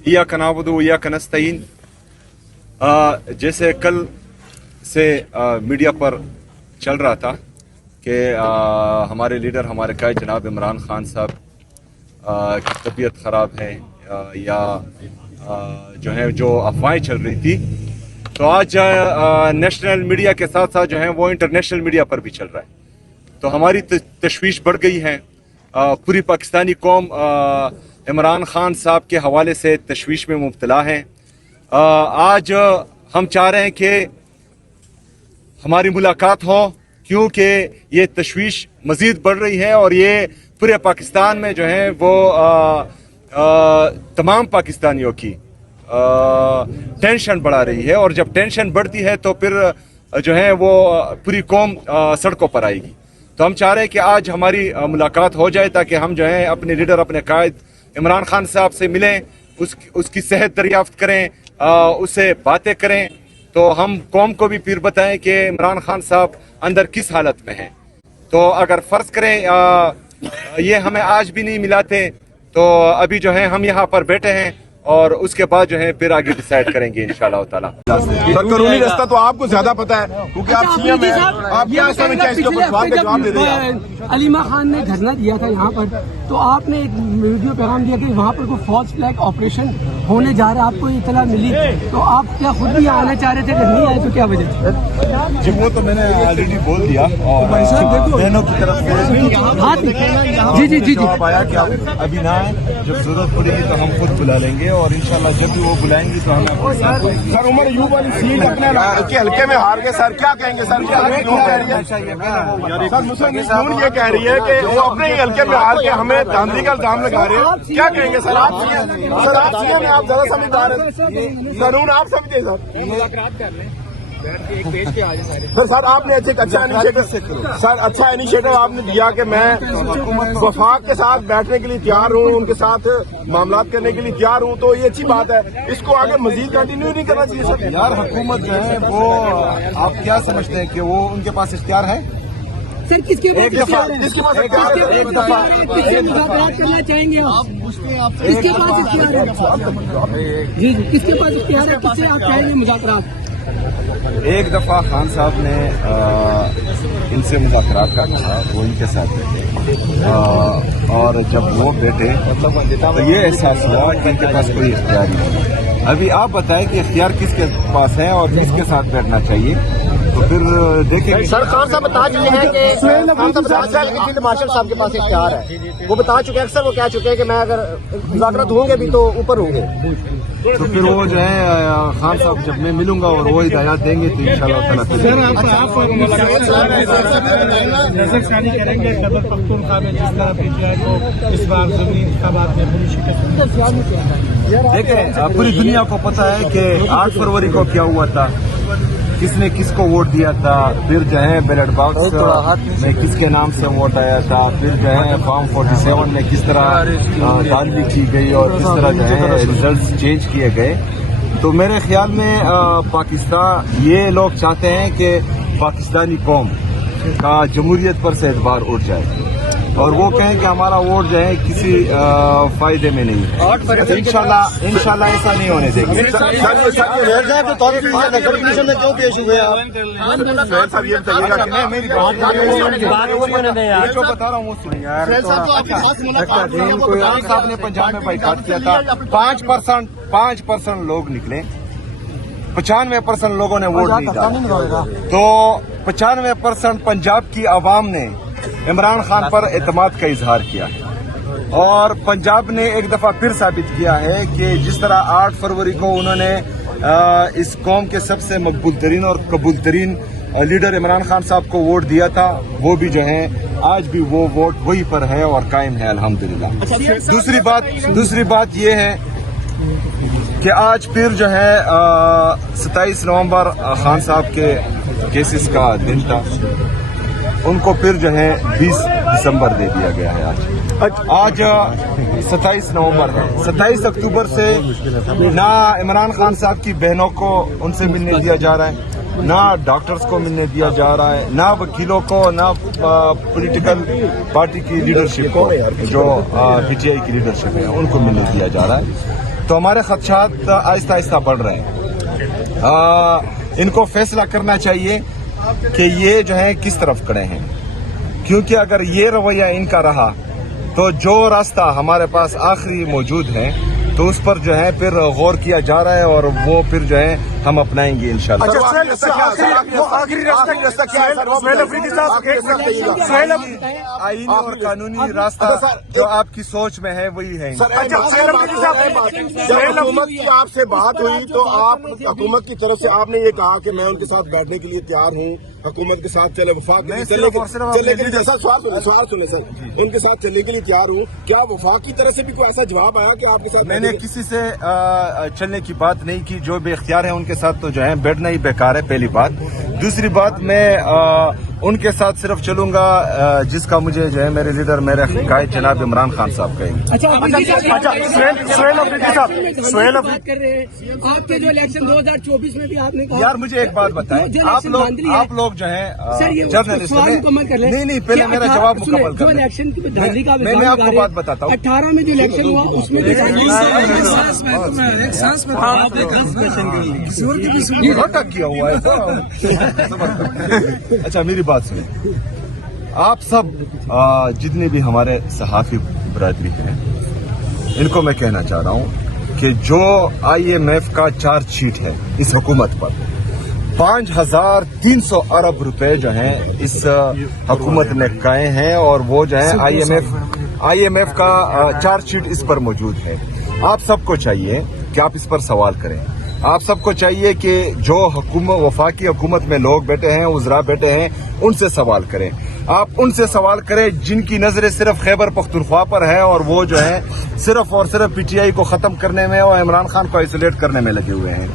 इय्याक नअबुदु व इय्याक नस्तईन। जैसे कल से मीडिया पर चल रहा था कि हमारे लीडर हमारे कायद जनाब इमरान खान साहब की तबीयत ख़राब है या जो है जो अफवाहें चल रही थी, तो आज नेशनल मीडिया के साथ साथ जो है वो इंटरनेशनल मीडिया पर भी चल रहा है। तो हमारी तशवीश बढ़ गई है। पूरी पाकिस्तानी कौम इमरान खान साहब के हवाले से तशवीश में मुब्तला है। आज हम चाह रहे हैं कि हमारी मुलाकात हो, क्योंकि ये तशवीश मज़ीद बढ़ रही है और ये पूरे पाकिस्तान में जो है वो तमाम पाकिस्तानियों की टेंशन बढ़ा रही है, और जब टेंशन बढ़ती है तो फिर जो है वो पूरी कौम सड़कों पर आएगी। तो हम चाह रहे हैं कि आज हमारी मुलाकात हो जाए ताकि हम जो है अपने लीडर अपने कायद इमरान खान साहब से मिलें, उसकी सेहत दरियाफ्त करें, उससे बातें करें, तो हम कौम को भी फिर बताएं कि इमरान खान साहब अंदर किस हालत में हैं। तो अगर फ़र्ज़ करें ये हमें आज भी नहीं मिलाते तो अभी जो है हम यहाँ पर बैठे हैं और उसके बाद जो है फिर आगे डिसाइड करेंगे इंशाअल्लाह ताला। सर कानूनी रास्ता तो आपको ज्यादा पता है क्योंकि आप सीएम हैं, आप क्या समझते हैं इसके ऊपर सवाल का जवाब दे दें। अलीमा खान ने धरना दिया था यहाँ पर, तो आपने एक वीडियो पैगाम दिया कि वहाँ पर कोई फॉल्स फ्लैग ऑपरेशन होने जा रहा है, आपको इतला मिली, तो आप क्या खुद भी आना चाह रहे थे, अगर नहीं आए तो क्या वजह? जी वो तो मैंने ऑलरेडी बोल दिया और बहनों की तरफ से जी जवाब आया कि आप अभी ना आए, जब जरूरत पड़ेगी तो हम खुद बुला लेंगे और इंशाल्लाह जब भी वो बुलाएंगे तो हमें सर उमर यूब वाली सीट अपने के हल्के में हार गए सर, क्या कहेंगे सर? क्या क्यों कह रही है सर? मुस्लिम लीग ये कह रही है कि वो अपने ही हल्के में हार के हमें धांधली का इल्जाम लगा रहे हैं, क्या कहेंगे सर? आप सीएम हैं, आप ज्यादा समझदार हैं। कानून आप समझते हैं सर? सर आपने अच्छा इनिशिएटिव आपने दिया कि मैं वफाक के साथ बैठने के लिए तैयार हूँ, उनके साथ मामलात करने के लिए तैयार हूँ, तो ये अच्छी बात है। इसको आगे मजीद कंटिन्यू नहीं करना चाहिए सर? यार हुकूमत जो है वो आप क्या समझते हैं कि वो उनके पास इख्तियार है? सर किसके एक दफा किससे मुज़ाकरात करना चाहेंगे आप? किसके पास इख्तियार है? जी किसके पास इख्तियार है, किससे आप चाहेंगे मुज़ाकरात? एक दफा खान साहब ने इनसे मुज़ाकरात का कहा, वो इनके साथ बैठे और जब वो बैठे तो ये एहसास हुआ कि इनके पास कोई इख्तियार नहीं। अभी आप बताएं कि इख्तियार किसके पास है और किसके साथ बैठना चाहिए, तो फिर देखेंगे। सर खान साहब बता चुके हैं कि फील्ड मार्शल साहब के पास इख्तियार है, वो बता चुके हैं, अक्सर वो कह चुके हैं कि मैं अगर मुज़ाकरात होंगे भी तो ऊपर होंगे। तो फिर वो जो है खान साहब जब मैं मिलूंगा और वो हिदायत देंगे तो इंशाअल्लाह ताला देखें। पूरी दुनिया को पता है कि 8 फरवरी को क्या हुआ था, किसने किसको वोट दिया था, फिर जो है बैलेट बॉक्स में किसके नाम से वोट आया था, फिर जो है फॉर्म 47 में किस तरह धांधली की गई और किस तरह जो है रिजल्ट्स चेंज किए गए। तो मेरे ख्याल में पाकिस्तान ये लोग चाहते हैं कि पाकिस्तानी कौम का जमहूरियत पर से एतबार उठ जाए और वो कहें कि हमारा वोट जो है किसी फायदे में नहीं है। इंशाल्लाह ऐसा नहीं होने देंगे। क्यों पेश हुए जो बता रहा हूँ साहब ने पंजाब में बाइकाट किया था, 5% लोग निकले, 95% लोगों ने वोट नहीं डाला, तो 95% पंजाब की आवाम ने इमरान खान पर एतमाद का इजहार किया है और पंजाब ने एक दफा फिर साबित किया है कि जिस तरह 8 फरवरी को उन्होंने इस कौम के सबसे मकबूल तरीन और कबूल तरीन लीडर इमरान खान साहब को वोट दिया था, वो भी जो है आज भी वो वोट वही पर है और कायम है अल्हम्दुलिल्लाह। दूसरी बात ये है कि आज फिर जो है 27 नवंबर खान साहब के केसेस का दिन था, उनको फिर जो है 20 दिसंबर दे दिया गया है। आज 27 नवंबर है, 27 अक्टूबर से ना इमरान खान साहब की बहनों को उनसे मिलने दिया जा रहा है, ना डॉक्टर्स को मिलने दिया जा रहा है, ना वकीलों को, ना पॉलिटिकल पार्टी की लीडरशिप को, जो पीटीआई की लीडरशिप है उनको मिलने दिया जा रहा है। तो हमारे खदशात आहिस्ता आहिस्ता बढ़ रहे हैं। इनको फैसला करना चाहिए कि ये जो है किस तरफ खड़े हैं, क्योंकि अगर ये रवैया इनका रहा तो जो रास्ता हमारे पास आखिरी मौजूद है तो उस पर जो है फिर गौर किया जा रहा है और वो फिर जो है हम अपनाएंगे इंशाल्लाह। आखिरी रास्ता क्या है? सुहेल अफरीदी साहब, आईनी और कानूनी रास्ता जो आपकी सोच में है वही है। हुकूमत की आपसे बात हुई तो आप हुकूमत की तरफ से आपने ये कहा कि मैं उनके साथ बैठने के लिए तैयार हूँ, हुकूमत के साथ चले वफाक चलने के लिए, जैसा सवाल सुने सर, उनके साथ चलने के लिए तैयार हूँ। क्या वफाक की तरफ से भी कोई ऐसा जवाब आया कि आपके साथ? मैंने किसी से चलने की बात नहीं की, जो बेख्तियार है उनके साथ तो जो है बैठना ही बेकार है, पहली बात। दूसरी बात, मैं उनके साथ सिर्फ चलूंगा जिसका मुझे जो है मेरे लीडर, मेरे कायद जनाब इमरान खान साहब कहेंगे। सुहेल बात कर रहे हैं आपके जो इलेक्शन 2024 में भी आपने कहा। यार मुझे एक बात बताएं, आप लोग जो है जर्नलिस्ट नहीं, पहले मेरा जवाब मुकम्मल कर। इलेक्शन की धांधली का मैं आपको बात बताता हूँ। 18 में जो इलेक्शन हुआ उसमें अटक किया हुआ है। अच्छा मेरी बात सुनिए, आप सब जितने भी हमारे सहाफी बरादरी हैं, इनको मैं कहना चाह रहा हूं कि जो IMF का चार्ज शीट है इस हुकूमत पर 5300 अरब रुपए जो हैं इस हुकूमत ने कहे हैं और वो जो है IMF का चार्ज शीट इस पर मौजूद है। आप सबको चाहिए कि आप इस पर सवाल करें। आप सबको चाहिए कि जो वफाकी हुकूमत में लोग बैठे हैं, उज़रा बैठे हैं, उनसे सवाल करें। आप उनसे सवाल करें जिनकी नजरें सिर्फ खैबर पख्तूनख्वा पर है और वो जो है सिर्फ और सिर्फ PTI को खत्म करने में और इमरान खान को आइसोलेट करने में लगे हुए हैं।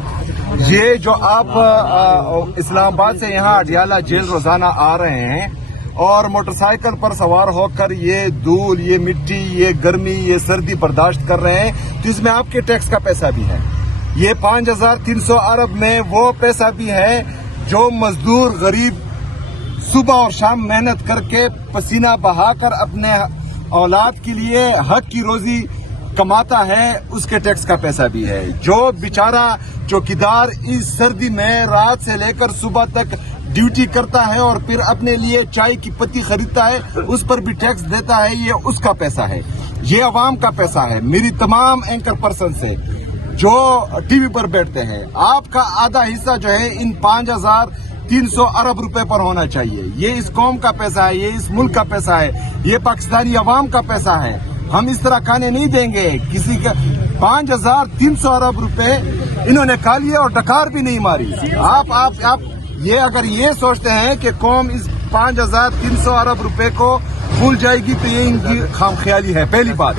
ये जो आप इस्लामाबाद से यहाँ अडियाला जेल रोजाना आ रहे हैं और मोटरसाइकिल पर सवार होकर ये धूल, ये मिट्टी, ये गर्मी, ये सर्दी बर्दाश्त कर रहे हैं, तो इसमें आपके टैक्स का पैसा भी है। ये 5300 अरब में वो पैसा भी है जो मजदूर गरीब सुबह और शाम मेहनत करके पसीना बहाकर अपने औलाद के लिए हक की रोजी कमाता है, उसके टैक्स का पैसा भी है। जो बेचारा चौकीदार इस सर्दी में रात से लेकर सुबह तक ड्यूटी करता है और फिर अपने लिए चाय की पत्ती खरीदता है, उस पर भी टैक्स देता है, ये उसका पैसा है, ये अवाम का पैसा है। मेरी तमाम एंकर पर्सन से जो टीवी पर बैठते हैं, आपका आधा हिस्सा जो है इन 5300 अरब रुपए पर होना चाहिए। ये इस कौम का पैसा है, ये इस मुल्क का पैसा है, ये पाकिस्तानी अवाम का पैसा है। हम इस तरह खाने नहीं देंगे किसी का। 5300 अरब रुपए इन्होंने खा लिए और डकार भी नहीं मारी। आप ये अगर ये सोचते हैं कि कौम इस 5300 अरब रुपए को भूल जाएगी तो ये इनकी खामख्याली है, पहली बात।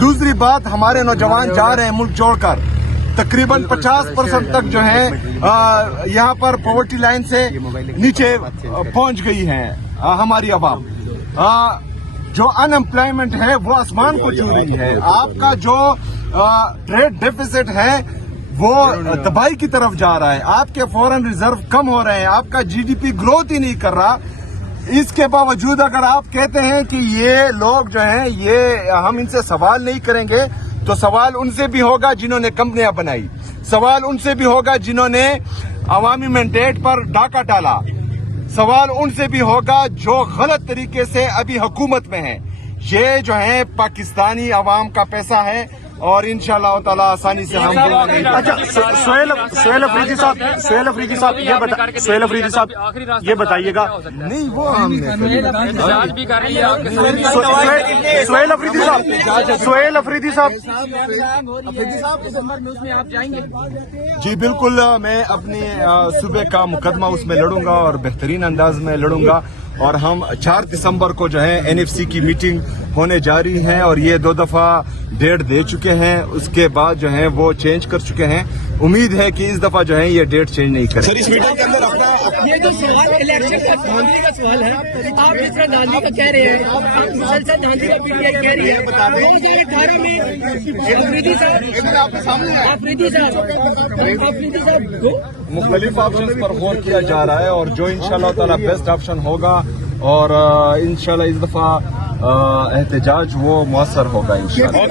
दूसरी बात, हमारे नौजवान जा रहे हैं मुल्क छोड़कर, तकरीबन 50% तक जो है यहाँ पर पॉवर्टी लाइन से नीचे पहुंच गई है हमारी आवाम। जो अनएम्प्लॉयमेंट है वो आसमान को छू रही है। आपका जो ट्रेड डेफिसिट है वो तबाही की तरफ जा रहा है। आपके फॉरेन रिजर्व कम हो रहे हैं, आपका GDP ग्रोथ ही नहीं कर रहा। इसके बावजूद अगर आप कहते हैं कि ये लोग जो हैं ये हम इनसे सवाल नहीं करेंगे, तो सवाल उनसे भी होगा जिन्होंने कंपनियां बनाई, सवाल उनसे भी होगा जिन्होंने अवामी मैंडेट पर डाका डाला, सवाल उनसे भी होगा जो गलत तरीके से अभी हुकूमत में है। ये जो है पाकिस्तानी अवाम का पैसा है और इंशाअल्लाह ताला आसानी से हम अच्छा सुहेल अफरीदी साहब ये बताइएगा। नहीं वो हमने सुहेल अफरीदी साहब जी बिल्कुल, मैं अपने सूबे का मुकदमा उसमें लड़ूंगा और बेहतरीन अंदाज में लड़ूंगा। और हम 4 दिसंबर को जो है NFC की मीटिंग होने जा रही है और ये 2 दफा डेट दे चुके हैं, उसके बाद जो है वो चेंज कर चुके हैं। उम्मीद है कि इस दफा जो है ये डेट चेंज नहीं करें। सर इस मीटिंग के अंदर ये जो सवाल इलेक्शन का धांधली का सवाल है, आप जिस तरह धांधली का कह रहे हैं, मुसलसल धांधली का PTI कह रही है। 2018 में अफरीदी साहब मुख्तलिफ ऑप्शन पर गौर किया जा रहा है और जो इंशाअल्लाह ताला बेस्ट ऑप्शन होगा اور انشاءاللہ اس دفعہ احتجاج وہ مؤثر ہوگا انشاءاللہ.